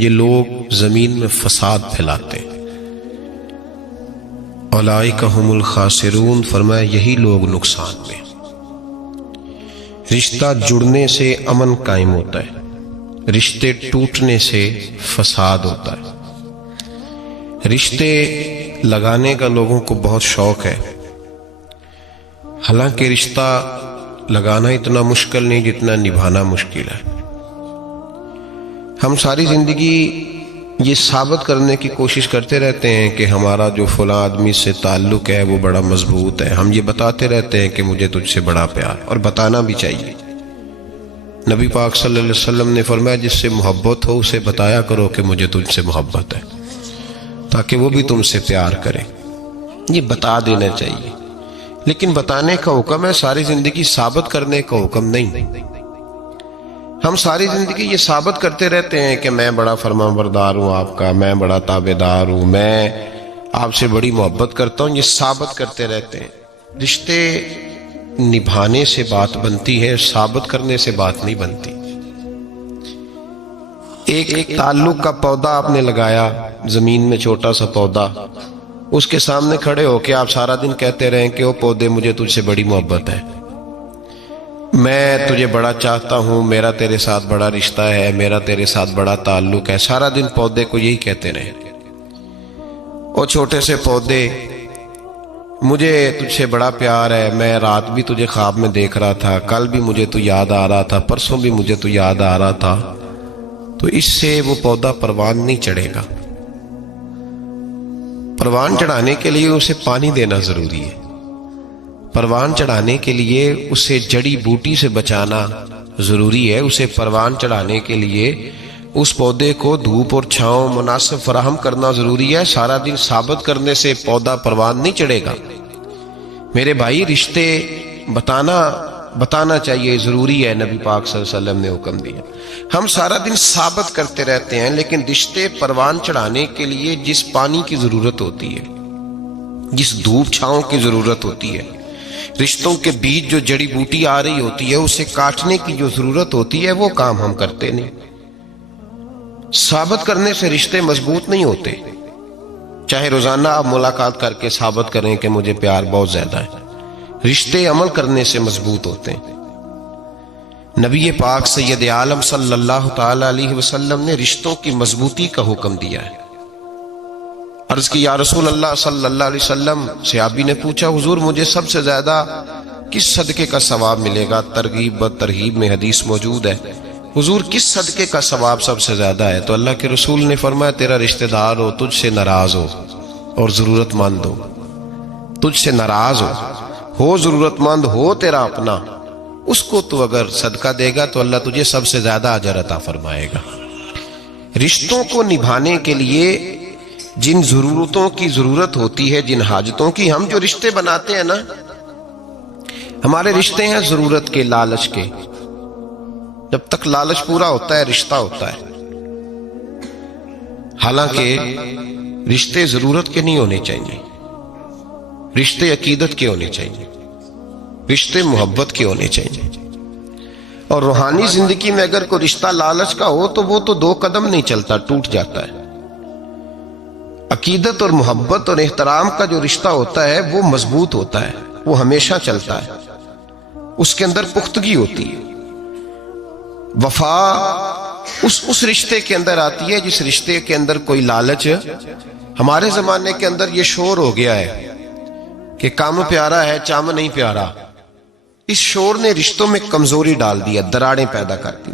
یہ لوگ زمین میں فساد پھیلاتے ہیں۔ اولئک ھم الخاسرون، فرمایا یہی لوگ نقصان میں۔ رشتہ جڑنے سے امن قائم ہوتا ہے، رشتے ٹوٹنے سے فساد ہوتا ہے۔ رشتے لگانے کا لوگوں کو بہت شوق ہے، حالانکہ رشتہ لگانا اتنا مشکل نہیں جتنا نبھانا مشکل ہے۔ ہم ساری زندگی یہ ثابت کرنے کی کوشش کرتے رہتے ہیں کہ ہمارا جو فلاں آدمی سے تعلق ہے وہ بڑا مضبوط ہے، ہم یہ بتاتے رہتے ہیں کہ مجھے تجھ سے بڑا پیار، اور بتانا بھی چاہیے۔ نبی پاک صلی اللہ علیہ وسلم نے فرمایا جس سے محبت ہو اسے بتایا کرو کہ مجھے تجھ سے محبت ہے، تاکہ وہ بھی تم سے پیار کرے۔ یہ بتا دینا چاہیے، لیکن بتانے کا حکم ہے، ساری زندگی ثابت کرنے کا حکم نہیں۔ ہم ساری زندگی یہ ثابت کرتے رہتے ہیں کہ میں بڑا فرمان بردار ہوں آپ کا، میں بڑا تابع دار ہوں، میں آپ سے بڑی محبت کرتا ہوں، یہ ثابت کرتے رہتے ہیں۔ رشتے نبھانے سے بات بنتی ہے، ثابت کرنے سے بات نہیں بنتی۔ ایک تعلق کا پودا آپ نے لگایا زمین میں، چھوٹا سا پودا، اس کے سامنے کھڑے ہو کے آپ سارا دن کہتے رہیں کہ وہ پودے مجھے تجھ سے بڑی محبت ہے، میں تجھے بڑا چاہتا ہوں، میرا تیرے ساتھ بڑا رشتہ ہے، میرا تیرے ساتھ بڑا تعلق ہے، سارا دن پودے کو یہی کہتے رہیں۔ اور چھوٹے سے پودے، مجھے تجھ سے بڑا پیار ہے، میں رات بھی تجھے خواب میں دیکھ رہا تھا، کل بھی مجھے تو یاد آ رہا تھا، پرسوں بھی مجھے تو یاد آ رہا تھا، تو اس سے وہ پودا پروان نہیں چڑھے گا۔ پروان چڑھانے کے لیے اسے پانی دینا ضروری ہے، پروان چڑھانے کے لیے اسے جڑی بوٹی سے بچانا ضروری ہے، اسے پروان چڑھانے کے لیے اس پودے کو دھوپ اور چھاؤں مناسب فراہم کرنا ضروری ہے۔ سارا دن ثابت کرنے سے پودا پروان نہیں چڑھے گا۔ میرے بھائی، رشتے بتانا چاہیے، ضروری ہے، نبی پاک صلی اللہ علیہ وسلم نے حکم دیا۔ ہم سارا دن ثابت کرتے رہتے ہیں، لیکن رشتے پروان چڑھانے کے لیے جس پانی کی ضرورت ہوتی ہے، جس دھوپ چھاؤں کی ضرورت ہوتی ہے، رشتوں کے بیچ جو جڑی بوٹی آ رہی ہوتی ہے اسے کاٹنے کی جو ضرورت ہوتی ہے، وہ کام ہم کرتے نہیں۔ ثابت کرنے سے رشتے مضبوط نہیں ہوتے، چاہے روزانہ آپ ملاقات کر کے ثابت کریں کہ مجھے پیار بہت زیادہ ہے۔ رشتے عمل کرنے سے مضبوط ہوتے ہیں۔ نبی پاک سید عالم صلی اللہ تعالی علیہ وسلم نے رشتوں کی مضبوطی کا حکم دیا ہے۔ عرض کی یا رسول اللہ صلی اللہ علیہ وسلم، صحابی نے پوچھا حضور مجھے سب سے زیادہ کس صدقے کا ثواب ملے گا؟ ترغیب و ترہیب میں حدیث موجود ہے، حضور کس صدقے کا ثواب سب سے زیادہ ہے؟ تو اللہ کے رسول نے فرمایا تیرا رشتہ دار ہو، تجھ سے ناراض ہو اور ضرورت مند ہو، تجھ سے ناراض ہو ضرورت مند ہو، تیرا اپنا، اس کو تو اگر صدقہ دے گا تو اللہ تجھے سب سے زیادہ اجر عطا فرمائے گا۔ رشتوں کو نبھانے کے لیے جن ضرورتوں کی ضرورت ہوتی ہے، جن حاجتوں کی، ہم جو رشتے بناتے ہیں نا، ہمارے رشتے ہیں ضرورت کے، لالچ کے۔ جب تک لالچ پورا ہوتا ہے رشتہ ہوتا ہے، حالانکہ رشتے ضرورت کے نہیں ہونے چاہیے، رشتے عقیدت کے ہونے چاہیے، رشتے محبت کے ہونے چاہیے۔ اور روحانی زندگی میں اگر کوئی رشتہ لالچ کا ہو تو وہ تو 2 قدم نہیں چلتا، ٹوٹ جاتا ہے۔ عقیدت اور محبت اور احترام کا جو رشتہ ہوتا ہے وہ مضبوط ہوتا ہے، وہ ہمیشہ چلتا ہے، اس کے اندر پختگی ہوتی ہے۔ وفا اس رشتے کے اندر آتی ہے جس رشتے کے اندر کوئی لالچ۔ ہمارے زمانے کے اندر یہ شور ہو گیا ہے کہ کام پیارا ہے چام نہیں پیارا، اس شور نے رشتوں میں کمزوری ڈال دیا، دراڑیں پیدا کرتی۔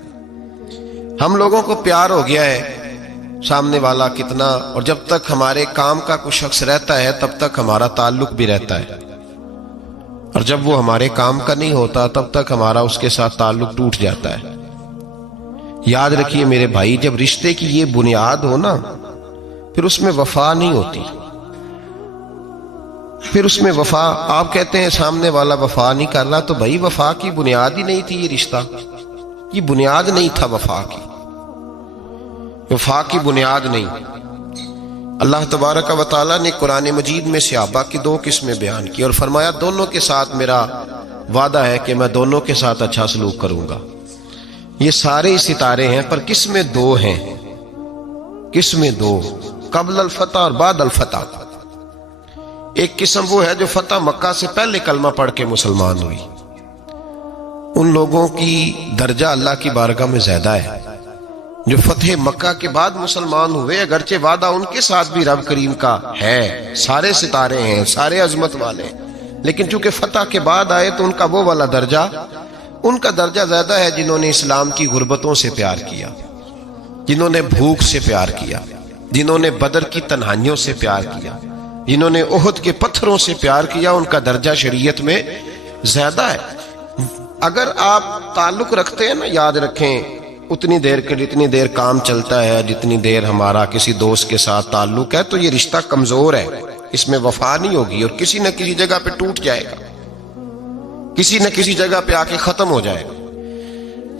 ہم لوگوں کو پیار ہو گیا ہے سامنے والا کتنا، اور جب تک ہمارے کام کا کوئی شخص رہتا ہے تب تک ہمارا تعلق بھی رہتا ہے، اور جب وہ ہمارے کام کا نہیں ہوتا تب تک ہمارا اس کے ساتھ تعلق ٹوٹ جاتا ہے۔ یاد رکھیے میرے بھائی، جب رشتے کی یہ بنیاد ہو نا، پھر اس میں وفا نہیں ہوتی، پھر اس میں وفا، آپ کہتے ہیں سامنے والا وفا نہیں کر رہا، تو بھائی وفا کی بنیاد ہی نہیں تھی یہ رشتہ، یہ بنیاد نہیں تھا وفا کی، وفا کی بنیاد نہیں۔ اللہ تبارک و تعالیٰ نے قرآن مجید میں صحابہ کی 2 قسمیں بیان کی اور فرمایا دونوں کے ساتھ میرا وعدہ ہے کہ میں دونوں کے ساتھ اچھا سلوک کروں گا۔ یہ سارے ستارے ہیں پر قسمیں 2 ہیں، قسمیں دو، قبل الفتح اور بعد الفتح۔ ایک قسم وہ ہے جو فتح مکہ سے پہلے کلمہ پڑھ کے مسلمان ہوئی، ان لوگوں کی درجہ اللہ کی بارگاہ میں زیادہ ہے۔ جو فتح مکہ کے بعد مسلمان ہوئے، اگرچہ وعدہ ان کے ساتھ بھی رب کریم کا ہے، سارے ستارے ہیں، سارے عظمت والے ہیں، لیکن چونکہ فتح کے بعد آئے تو ان کا وہ والا درجہ، ان کا درجہ زیادہ ہے جنہوں نے اسلام کی غربتوں سے پیار کیا، جنہوں نے بھوک سے پیار کیا، جنہوں نے بدر کی تنہائیوں سے پیار کیا، جنہوں نے احد کے پتھروں سے پیار کیا، ان کا درجہ شریعت میں زیادہ ہے۔ اگر آپ تعلق رکھتے ہیں نا، یاد رکھیں اتنی دیر کے جتنی دیر کام چلتا ہے، جتنی دیر ہمارا کسی دوست کے ساتھ تعلق ہے، تو یہ رشتہ کمزور ہے، اس میں وفا نہیں ہوگی اور کسی نہ کسی جگہ پہ ٹوٹ جائے گا، کسی نہ کسی جگہ پہ آ کے ختم ہو جائے گا۔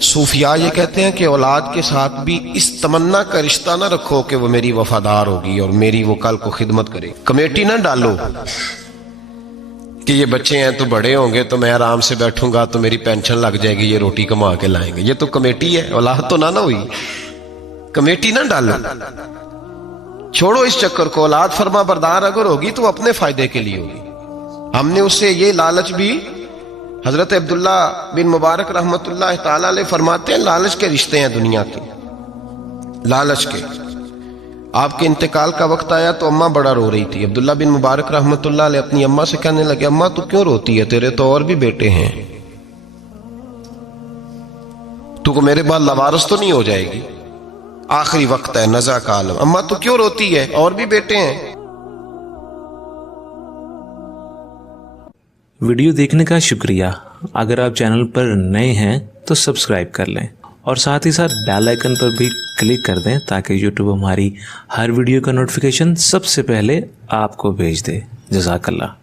صوفیاء یہ کہتے ہیں کہ اولاد کے ساتھ بھی اس تمنا کا رشتہ نہ رکھو کہ وہ میری وفادار ہوگی اور میری وہ کل کو خدمت کرے، کمیٹی نہ ڈالو کہ یہ بچے ہیں تو بڑے ہوں گے تو میں آرام سے بیٹھوں گا تو میری پینشن لگ جائے گی، یہ روٹی کما کے لائیں گے، یہ تو کمیٹی ہے، اولاد تو نہ ہوئی، کمیٹی نہ ڈالو، چھوڑو اس چکر کو۔ اولاد فرما بردار اگر ہوگی تو اپنے فائدے کے لیے ہوگی۔ ہم نے اس سے یہ لالچ بھی، حضرت عبداللہ بن مبارک رحمت اللہ تعالی علیہ فرماتے ہیں، لالچ کے رشتے ہیں دنیا کے، لالچ کے۔ آپ کے انتقال کا وقت آیا تو اماں بڑا رو رہی تھی، عبداللہ بن مبارک رحمت اللہ علیہ اپنی اماں سے کہنے لگے، اماں تو کیوں روتی ہے، تیرے تو اور بھی بیٹے ہیں، تو کو میرے بعد لوارث تو نہیں ہو جائے گی، آخری وقت ہے، نزع کا عالم، اماں تو کیوں روتی ہے، اور بھی بیٹے ہیں۔ ویڈیو دیکھنے کا شکریہ۔ اگر آپ چینل پر نئے ہیں تو سبسکرائب کر لیں اور ساتھ ہی ساتھ بیل آئیکن پر بھی کلک کر دیں تاکہ یوٹیوب ہماری ہر ویڈیو کا نوٹیفیکیشن سب سے پہلے آپ کو بھیج دے۔ جزاک اللہ۔